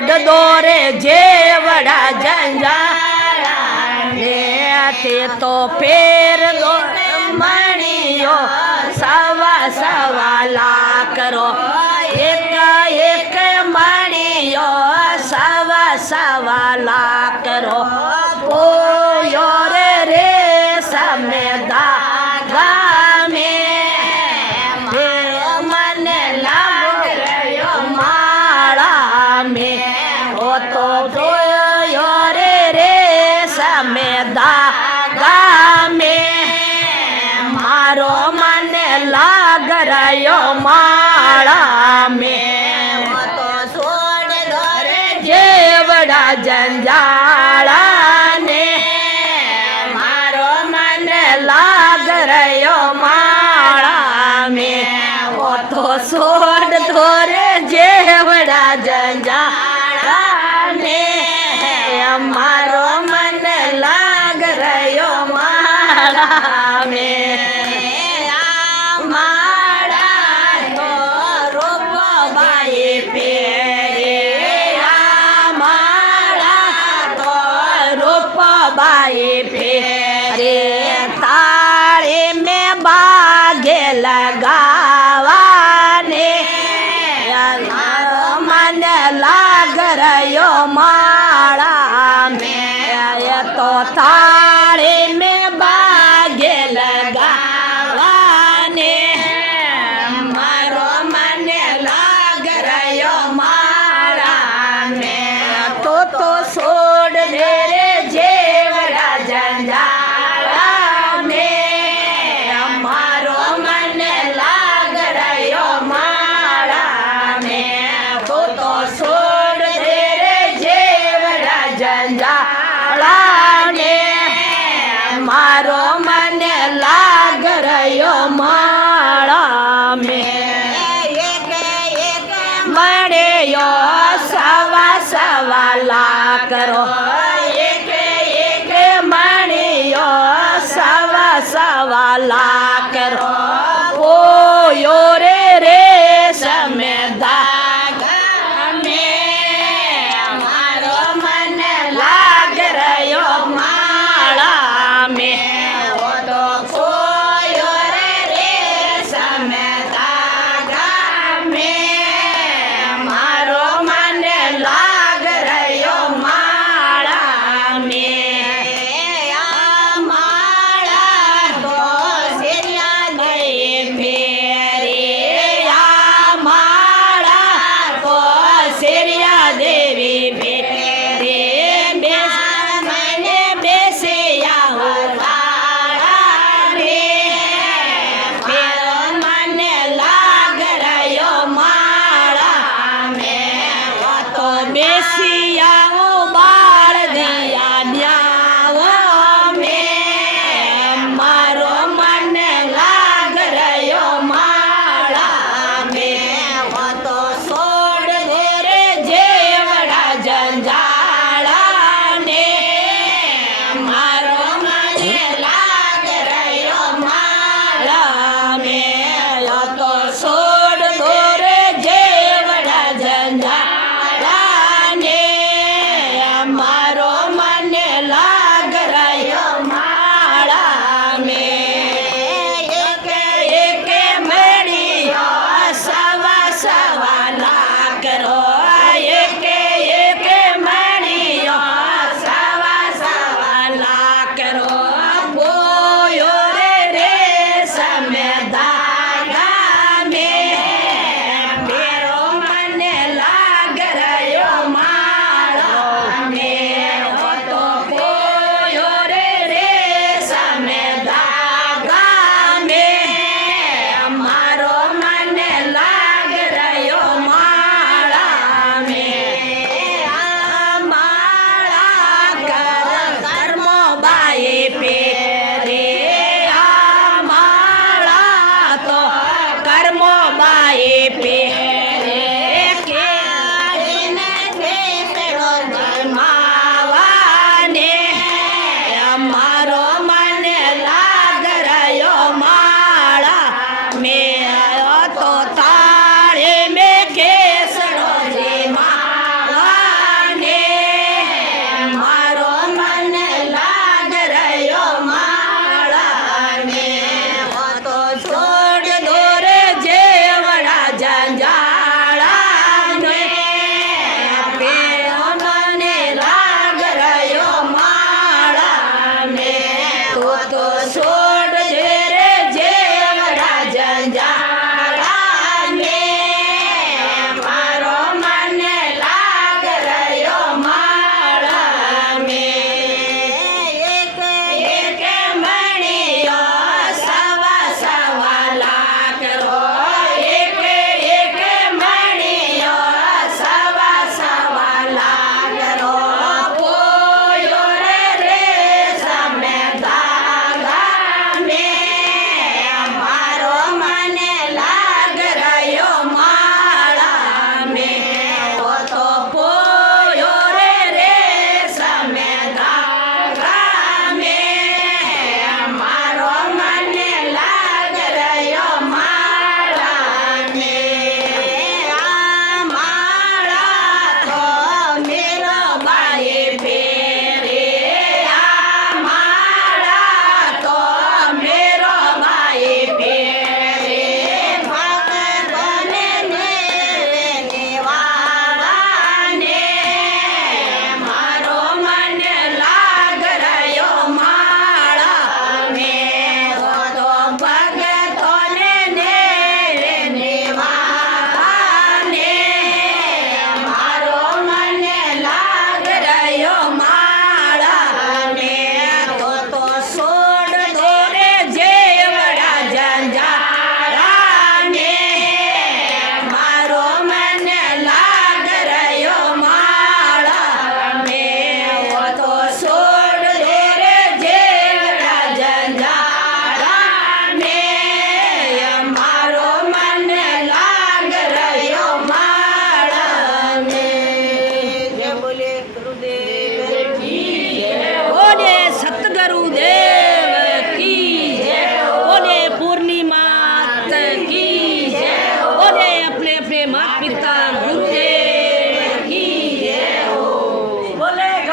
સોડ દોરે જેવડા જંજાળાને તે તો ફેર દો મણીઓ સવા સવા લાખ રો એક એક મણીઓ સવા સવા લાખ રો પોયો રે સમે ધાગા મે મને લાગ્યો માળા મે ઓ તો જોયો રે સમે ધાગા મે મારો મને લાગ રહ્યો માળા મે તો છોડ દોરે જેવડા જંજાળાને મારો મને લાગ રહ્યો માળા મે તો છોડ દોરે જેવડા જંજાળાને મારો મને લાગ રહ્યો માળા મે फेरे ताले में बागे लगावाने मन लाग रयो माड़ा में तो ताले में बागे लगावाने मारो मन लाग रयो माड़ा में तो छोड़ दे जंजाळाने मारो मन लाग रयो माळा में तो छोड़ दे रे जेवड़ा जंजाळाने मारो मन लाग रयो माळा में एक एक मणियो सवा सवा लाख रो सवा सवा लाख